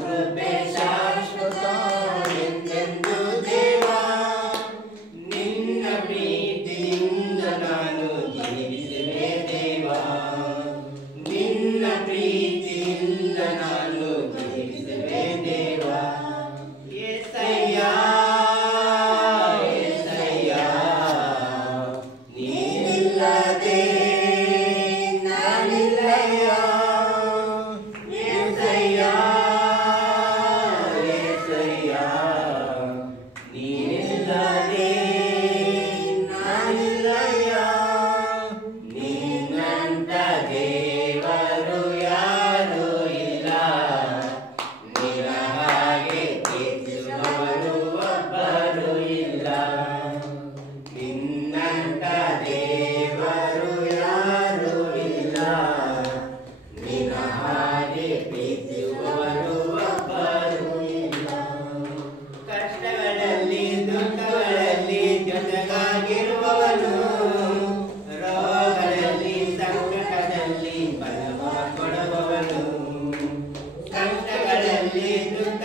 ಕೃಪೆ ಶಾಶ್ವತ ಎಂದೆಂದು ದೇವಾ. ನಿನ್ನ ಪ್ರೀತಿಯಿಂದ ನಾನು ಜೀವಿಸುವೆ ದೇವಾ. ನಿನ್ನ ಪ್ರೀತಿಯಿಂದ ನಾನು ಜೀವಿಸುವೆ ದೇವಾ. యేసయ్య యేసయ్య ನೀನಿಲ್ಲದೆ ನಾನಿಲ್ಲಯ್ಯ. యేసయ్య యేసయ్ಯ ನೀನಿಲ್ಲದೆ ನಾನಿಲ್ಲಯ್ಯ. ನಿನ್ನಂತ ದೇವರು ಯಾರೂ ಇಲ್ಲ. ನಿನ್ನ ಹಾಗೆ ಪ್ರೀತಿಸುವವರು ಒಬ್ಬರು ಇಲ್ಲ. ನಿನ್ನಂತ ದೇವರು ಯಾರೂ ಇಲ್ಲ. ನಿನ್ನ ಹಾಗೆ ಪ್ರೀತಿಸುವವರು ಒಬ್ಬರು ಇಲ್ಲ. ಕಷ್ಟಗಳಲ್ಲಿ ದುಃಖಗಳಲ್ಲಿ ಜೊತೆಗಾಗಿರುವವನು, ರೋಗದಲ್ಲಿ ಸಂಕಟದಲ್ಲಿ ಬಲವ ಕೊಡುವವನು. ಕಷ್ಟಗಳಲ್ಲಿ ದುಃಖ